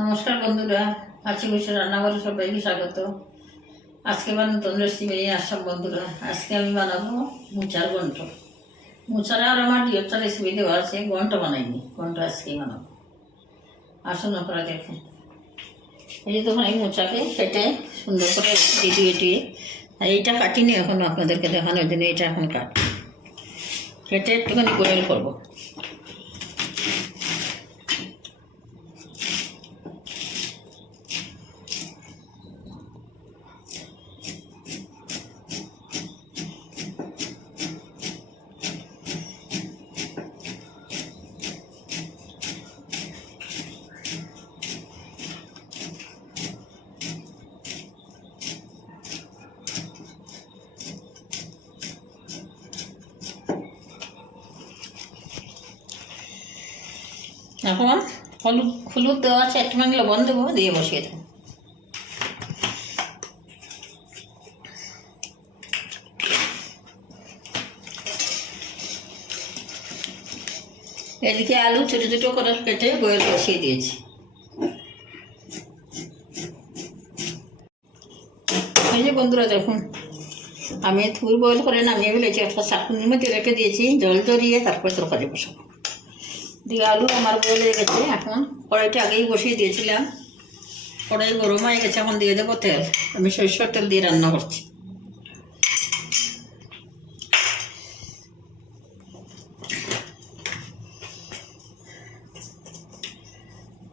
নমস্কার বন্ধুরা, আছি বসে রান্নাঘরে সবাইকে স্বাগত। আজকে নতুন রেসিপি নিয়ে আসলাম বন্ধুরা। আজকে আমি বানাবো মোচার ঘন্ট। মোচার আর আমার দু একটা রেসিপি দেওয়া আছে, ঘন্ট বানাইনি, ঘন্ট আজকেই বানাবো। আসুন আপনারা দেখুন। এই যে তখন এই মোচাকে কেটে সুন্দর করে দিয়ে আর এইটা কাটিনি এখন আপনাদেরকে দেখানোর জন্য। এটা এখন কেটে একটুখানি বয়েল করবো। এখন হলুদ দেওয়া আছে, একটুখানি লবণ দেবো, দিয়ে বসিয়ে দেবো। এদিকে আলু ছোটো ছোটো করে কেটে বয়েল বসিয়ে দিয়েছি। এই যে বন্ধুরা দেখুন, আমি থুর বয়েল করে নামিয়ে ফেলেছি, একটা চাটনির মধ্যে রেখে দিয়েছি, জল জড়িয়ে তারপরে তরকারি বসাবো। দিয়ে আলু আমার বয়েল হয়ে গেছে। এখন কড়াইটা আগেই বসিয়ে দিয়েছিলাম, কড়াই গরম হয়ে গেছে। এখন দিয়ে দেবো তেল। আমি সরষের তেল দিয়ে রান্না করছি।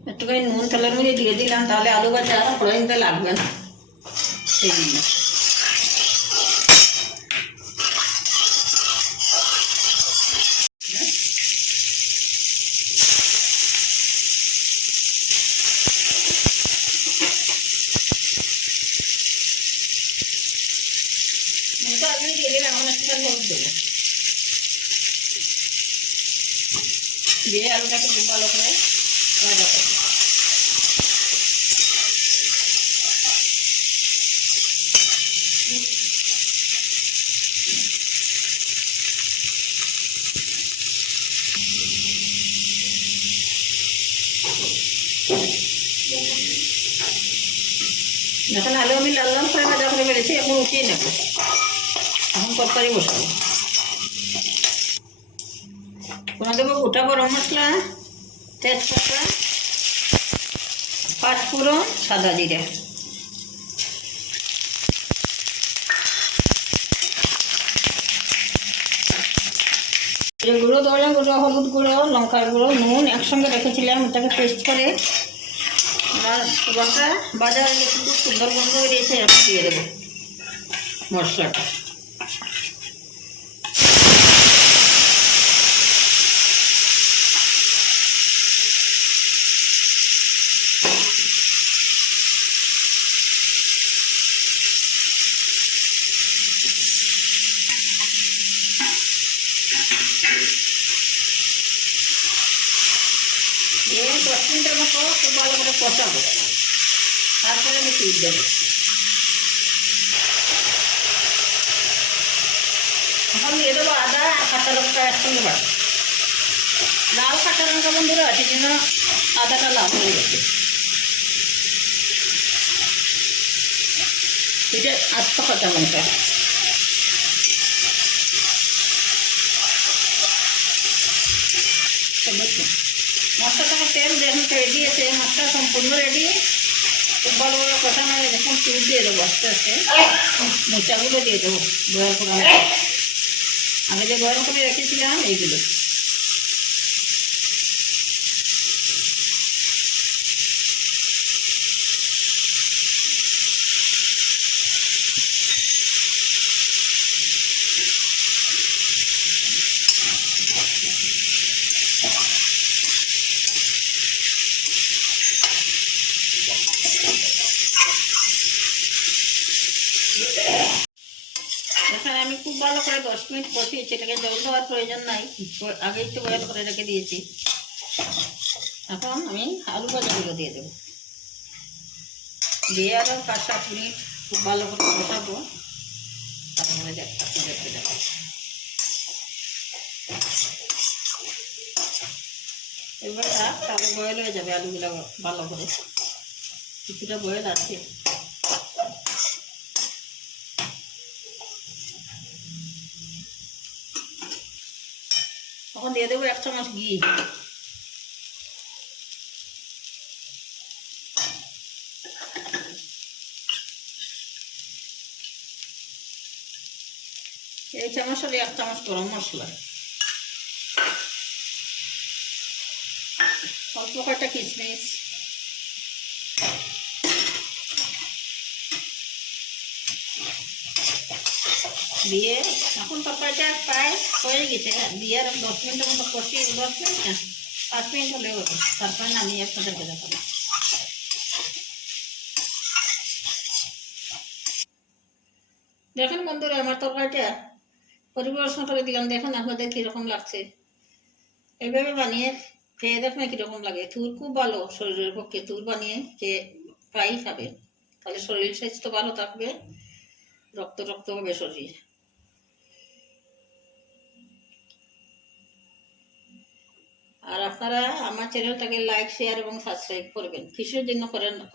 একটুখানি নুন তেলের মধ্যে দিয়ে দিলাম, তাহলে আলু ভাজা কড়াইতে লাগবে না। এই জন্য আলু দিয়ে দিলাম। এখন একটু হলুদ দেবো, দিয়ে আলুটাকে খুব ভালো করে ভাজা করবো। এখন আলু আমি লাল লাল করে ভাজা করে ফেলেছি, এখন উঠিয়ে নেব। এখন তরকারি বসাবো। কোনো দেবো গোটা গরম মশলা, তেজপাতা, পাঁচফোড়ন, সাদা জিরে। গুঁড়ো ধরে গুঁড়ো, হলুদ গুঁড়ো, লঙ্কার গুঁড়ো, নুন একসঙ্গে রেখেছিলাম, ওটাকে পেস্ট করে লঙ্কা বাজারে কিন্তু সুন্দর গন্ধ বেরিয়েছে। এখন দিয়ে দেবো মশলাটা। দিয়ে 10 মিনিটের মতো খুব ভালো করে কষাবো, তারপরে আমি তুল দেবো। এখন দিয়ে দেবো আদা আর কাঁচা লঙ্কা একসঙ্গে বাটা। লাল কাঁচা লঙ্কা বন্ধুরা আছে, যেন আদাটা লাল হয়ে গেছে। এটা আস্ত কাঁচা লঙ্কা। মশলাটাকে তেল যখন ছেড়ে দিয়েছে, মশলা সম্পূর্ণ রেডি। খুব ভালো করে কষানো হয়ে যখন চুল দিয়ে দেবো, আস্তে আস্তে মোচাগুলো দিয়ে দেবো বয়েল করা। আমি যে বয়েল করে রেখেছিলাম এইগুলো। এখানে আমি খুব ভালো করে 10 মিনিট কষিয়েছি, এটাকে জল দেওয়ার প্রয়োজন নাই, আগেই তো বয়েল করে রেখে দিয়েছি। এখন আমি আলু ভাজাগুলো দিয়ে দেবো, দিয়ে আরও 5-7 মিনিট খুব ভালো করে কষাবো। তারপরে দেখতে দেবো। এবার তাহলে বয়েল হয়ে যাবে আলুগুলো ভালো করে। কিছুটা বয়েল আছে। এখন দিয়ে দেবো 1 চামচ ঘি। এই চামচ হলে 1 চামচ গরম মশলা, অল্প কয়েকটা কিশমিশ, দিয়ে এখন তরকারিটা প্রায় হয়ে গেছে, দিয়ে আর 10 মিনিটের মতো কষিয়ে, 10 মিনিট না 5 মিনিট হলেও হবে, তারপরে নামিয়ে আপনাদেরকে দেখাবো। দেখেন বন্ধুরা, আমার তরকারিটা পরিবেশন করে দিলাম, দেখেন আপনাদের কীরকম লাগছে। এইভাবে বানিয়ে খেয়ে দেখেন কীরকম লাগে। তুর খুব ভালো শরীরের পক্ষে, তুর বানিয়ে খেয়ে প্রায়ই খাবে, তাহলে শরীর স্বাস্থ্য ভালো থাকবে, রক্ত রক্ত হবে শরীর। আর আপনারা আমার চ্যানেলটাকে লাইক, শেয়ার এবং সাবস্ক্রাইব করবেন। কিসের জন্য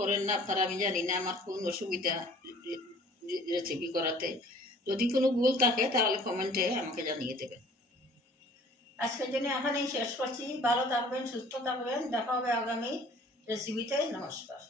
করেন না আপনারা আমি জানি না, আমার কোন অসুবিধা রেসিপি করাতে। যদি কোনো ভুল থাকে তাহলে কমেন্টে আমাকে জানিয়ে দেবেন। আজকের জন্য এখানেই শেষ করছি। ভালো থাকবেন, সুস্থ থাকবেন, দেখা হবে আগামী রেসিপিতে। নমস্কার।